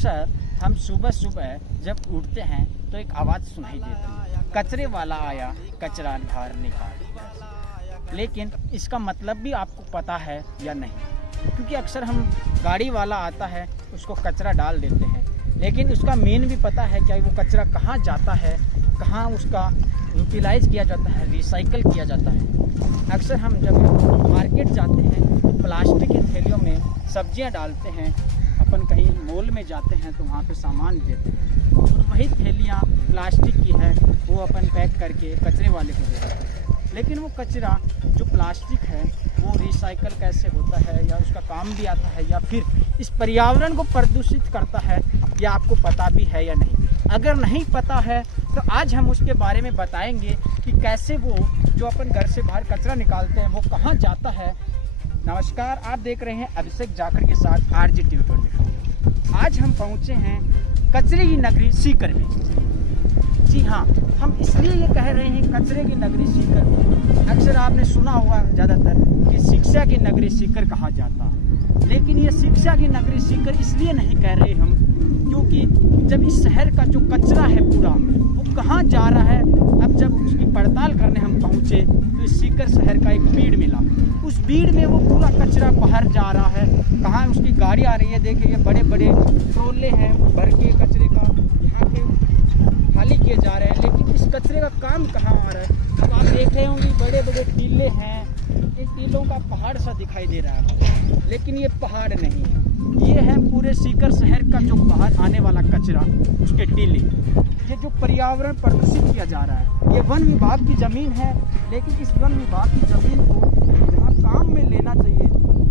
अक्सर हम सुबह सुबह जब उठते हैं तो एक आवाज़ सुनाई देती है, कचरे वाला आया कचरा बाहर निकाल। लेकिन इसका मतलब भी आपको पता है या नहीं? क्योंकि अक्सर हम गाड़ी वाला आता है उसको कचरा डाल देते हैं, लेकिन उसका मेन भी पता है क्या वो कचरा कहाँ जाता है, कहाँ उसका यूटिलाइज किया जाता है, रिसाइकल किया जाता है। अक्सर हम जब मार्केट जाते हैं तो प्लास्टिक के थैलियों में सब्जियां डालते हैं, अपन कहीं मॉल में जाते हैं तो वहाँ पे सामान देते हैं और वही थैलियाँ प्लास्टिक की है वो अपन पैक करके कचरे वाले को दे देते हैं। लेकिन वो कचरा जो प्लास्टिक है वो रिसाइकल कैसे होता है या उसका काम भी आता है या फिर इस पर्यावरण को प्रदूषित करता है, या आपको पता भी है या नहीं? अगर नहीं पता है तो आज हम उसके बारे में बताएंगे कि कैसे वो जो अपन घर से बाहर कचरा निकालते हैं वो कहाँ जाता है। नमस्कार, आप देख रहे हैं अभिषेक जाखड़ के साथ RG Tube 24। आज हम पहुँचे हैं कचरे की नगरी सीकर में। जी हाँ, हम इसलिए ये कह रहे हैं कचरे की नगरी सीकर। अक्सर आपने सुना होगा ज़्यादातर कि शिक्षा की नगरी सीकर कहा जाता है, लेकिन ये शिक्षा की नगरी सीकर इसलिए नहीं कह रहे हम क्योंकि जब इस शहर का जो कचरा है पूरा वो कहाँ जा रहा है, अब जब उसकी पड़ताल करने हम पहुँचे तो इस सीकर शहर का एक भीड़ मिला। उस भीड़ में वो पूरा कचरा बाहर जा रहा है, कहाँ उसकी गाड़ी आ रही है। देखिए ये बड़े बड़े ट्रोले हैं भर के कचरे का, यहाँ पे खाली किए जा रहे हैं, लेकिन इस कचरे का काम कहाँ आ रहा है? अब आप देख रहे होंगे बड़े बड़े टीले हैं, इन टीलों का पहाड़ सा दिखाई दे रहा है, लेकिन ये पहाड़ नहीं है, ये है पूरे सीकर शहर का जो बाहर आने वाला कचरा, उसके टीले। ये जो पर्यावरण प्रदूषित किया जा रहा है, ये वन विभाग की ज़मीन है, लेकिन इस वन विभाग की ज़मीन को जहाँ काम में लेना चाहिए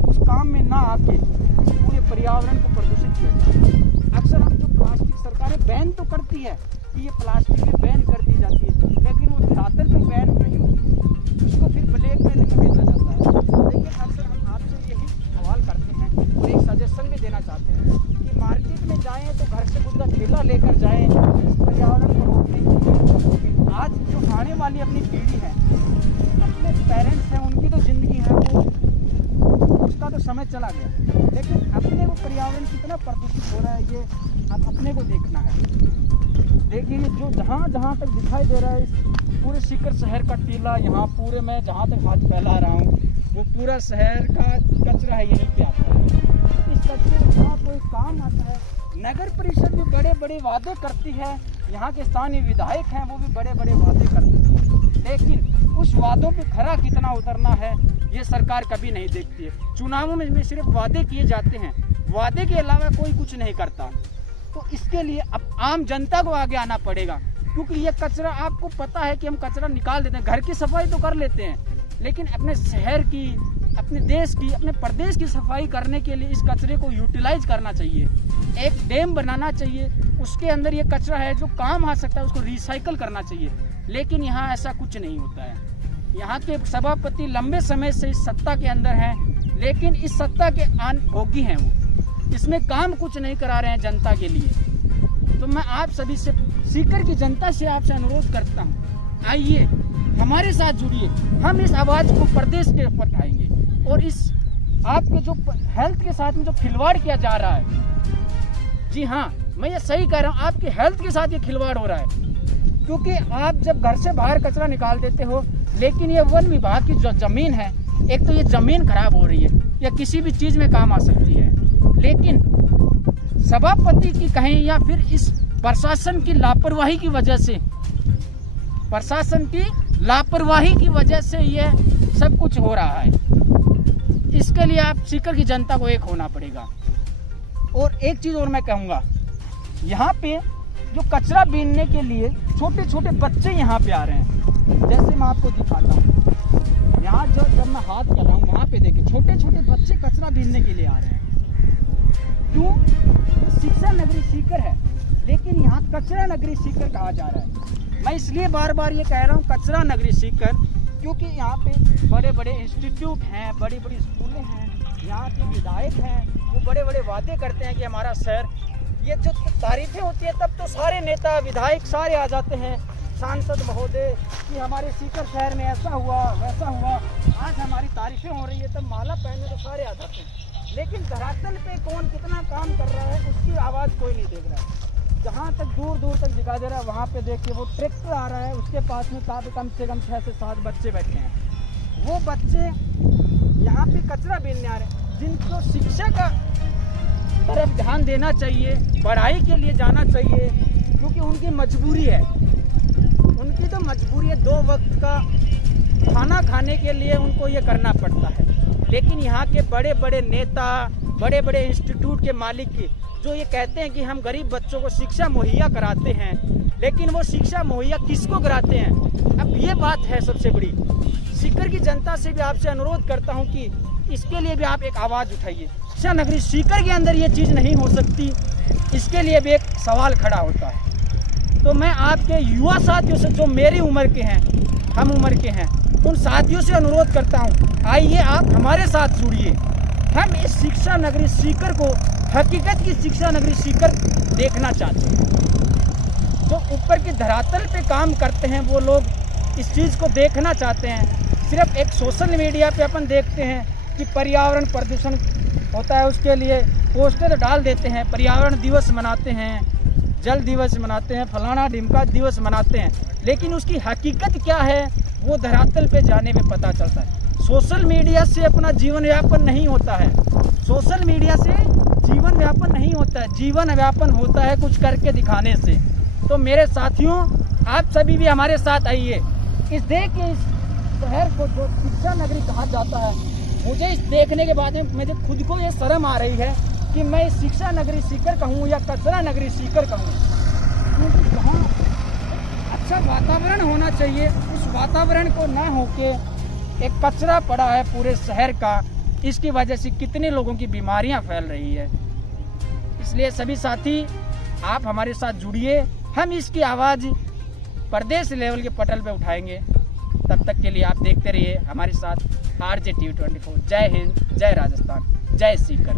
उस काम में ना आके पूरे पर्यावरण को प्रदूषित किया जा रहा है। अक्सर हम जो प्लास्टिक सरकारें बैन तो करती है कि ये प्लास्टिक में बैन कर दी जाती है, लेकिन वो धरातल पे बैन नहीं होती, उसको फिर ब्लैक मेल में बेचा जाता है। लेकिन अक्सर हम आपसे यही सवाल करते हैं और एक सजेशन भी देना चाहते हैं कि मार्केट में जाएँ तो घर से खुद का थैला लेकर जाएँ, पर्यावरण को रोकने के लिए। आज जो आने वाली अपनी पीढ़ी है, अपने पेरेंट्स हैं, उनकी तो ज़िंदगी है वो उसका तो समय चला गया, लेकिन अपने को पर्यावरण कितना प्रदूषित हो रहा है ये अब अपने को देखना है। देखिए जो जहाँ तक दिखाई दे रहा है इस पूरे सीकर शहर का टीला, यहाँ पूरे मैं जहाँ तक हाथ फैला रहा हूँ वो पूरा शहर का कचरा है, यहीं पे आता है। इस कचरे में जहाँ कोई काम आता है, नगर परिषद भी बड़े बड़े वादे करती है, यहाँ के स्थानीय विधायक हैं वो भी बड़े बड़े वादे करते हैं, लेकिन उस वादों पे खरा कितना उतरना है ये सरकार कभी नहीं देखती है। चुनावों में सिर्फ वादे किए जाते हैं, वादे के अलावा कोई कुछ नहीं करता। तो इसके लिए अब आम जनता को आगे आना पड़ेगा, क्योंकि ये कचरा आपको पता है कि हम कचरा निकाल देते हैं, घर की सफाई तो कर लेते हैं, लेकिन अपने शहर की, अपने देश की, अपने प्रदेश की सफाई करने के लिए इस कचरे को यूटिलाइज करना चाहिए। एक डैम बनाना चाहिए, उसके अंदर ये कचरा है जो काम आ सकता है उसको रिसाइकल करना चाहिए, लेकिन यहाँ ऐसा कुछ नहीं होता है। यहाँ के सभापति लंबे समय से इस सत्ता के अंदर हैं, लेकिन इस सत्ता के भोगी हैं, वो इसमें काम कुछ नहीं करा रहे हैं जनता के लिए। तो मैं आप सभी से, सीकर की जनता से आपसे अनुरोध करता हूँ, आइए हमारे साथ जुड़िए, हम इस आवाज़ को प्रदेश के ऊपर उठाएंगे और इस आपके जो हेल्थ के साथ में जो खिलवाड़ किया जा रहा है, जी हाँ मैं ये सही कह रहा हूँ, आपके हेल्थ के साथ ये खिलवाड़ हो रहा है, क्योंकि आप जब घर से बाहर कचरा निकाल देते हो, लेकिन ये वन विभाग की जो ज़मीन है, एक तो ये ज़मीन खराब हो रही है या किसी भी चीज़ में काम आ सकती है, लेकिन सभापति की कहें या फिर इस प्रशासन की लापरवाही की वजह से, प्रशासन की लापरवाही की वजह से ये सब कुछ हो रहा है। इसके लिए आप सीकर की जनता को एक होना पड़ेगा। और एक चीज़ और मैं कहूँगा, यहाँ पे जो कचरा बीनने के लिए छोटे छोटे बच्चे यहाँ पे आ रहे हैं, जैसे मैं आपको दिखाता हूँ, यहाँ जब मैं हाथ कर रहा हूँ वहाँ पे देखिए छोटे छोटे बच्चे कचरा बीनने के लिए आ रहे हैं। क्यों? ये शिक्षा नगरी सीकर है, लेकिन यहाँ कचरा नगरी सीकर कहा जा रहा है। मैं इसलिए बार बार ये कह रहा हूँ कचरा नगरी सीकर, क्योंकि यहाँ पे बड़े बड़े इंस्टीट्यूट हैं, बड़ी बड़ी स्कूलें हैं, यहाँ के विधायक हैं, वो बड़े बड़े वादे करते हैं कि हमारा शहर, ये जो तारीफें होती है तब तो सारे नेता विधायक सारे आ जाते हैं, सांसद महोदय, कि हमारे सीकर शहर में ऐसा हुआ वैसा हुआ, आज हमारी तारीफें हो रही है, तब माला पहनने तो सारे आ जाते हैं। लेकिन धरातल पे कौन कितना काम कर रहा है उसकी आवाज़ कोई नहीं देख रहा है। जहाँ तक दूर दूर तक दिखाई दे रहा है वहाँ पे देखिए वो ट्रैक्टर आ रहा है, उसके पास में कम से कम 6 से 7 बच्चे बैठे हैं। वो बच्चे यहाँ पे कचरा बीनने आ रहे हैं, जिनको शिक्षा का तरफ ध्यान देना चाहिए, पढ़ाई के लिए जाना चाहिए, क्योंकि उनकी मजबूरी है। उनकी तो मजबूरी है, 2 वक्त का खाना खाने के लिए उनको ये करना पड़ता है। लेकिन यहाँ के बड़े बड़े नेता, बड़े बड़े इंस्टीट्यूट के मालिक जो ये कहते हैं कि हम गरीब बच्चों को शिक्षा मुहैया कराते हैं, लेकिन वो शिक्षा मुहैया किसको कराते हैं? अब ये बात है सबसे बड़ी। सीकर की जनता से भी आपसे अनुरोध करता हूँ कि इसके लिए भी आप एक आवाज़ उठाइए। शिक्षा नगरी सीकर के अंदर ये चीज़ नहीं हो सकती, इसके लिए भी एक सवाल खड़ा होता है। तो मैं आपके युवा साथियों से, जो मेरी उम्र के हैं, हम उम्र के हैं, उन साथियों से अनुरोध करता हूँ, आइए आप हमारे साथ जुड़िए। हम इस शिक्षा नगरी सीकर को, हकीकत की शिक्षा नगरी सीकर देखना चाहते हैं। जो ऊपर की धरातल पे काम करते हैं वो लोग इस चीज़ को देखना चाहते हैं। सिर्फ एक सोशल मीडिया पे अपन देखते हैं कि पर्यावरण प्रदूषण होता है, उसके लिए पोस्टर डाल देते हैं, पर्यावरण दिवस मनाते हैं, जल दिवस मनाते हैं, फलाना ढिमका दिवस मनाते हैं, लेकिन उसकी हकीकत क्या है वो धरातल पे जाने में पता चलता है। सोशल मीडिया से अपना जीवन व्यापन नहीं होता है, सोशल मीडिया से जीवन व्यापन नहीं होता है, जीवन व्यापन होता है कुछ करके दिखाने से। तो मेरे साथियों, आप सभी भी हमारे साथ आइए। इस शहर को जो शिक्षा नगरी कहा जाता है, मुझे इस देखने के बाद में मुझे खुद को ये शर्म आ रही है कि मैं इस शिक्षा नगरी सीकर कहूँ या कचरा नगरी सीकर कहूँ, क्योंकि जहाँ अच्छा वातावरण होना चाहिए उस वातावरण को ना होके एक कचरा पड़ा है पूरे शहर का। इसकी वजह से कितने लोगों की बीमारियां फैल रही है। इसलिए सभी साथी आप हमारे साथ जुड़िए, हम इसकी आवाज़ प्रदेश लेवल के पटल पे उठाएंगे। तब तक के लिए आप देखते रहिए हमारे साथ RJ TV 24। जय हिंद, जय राजस्थान, जय सीकर।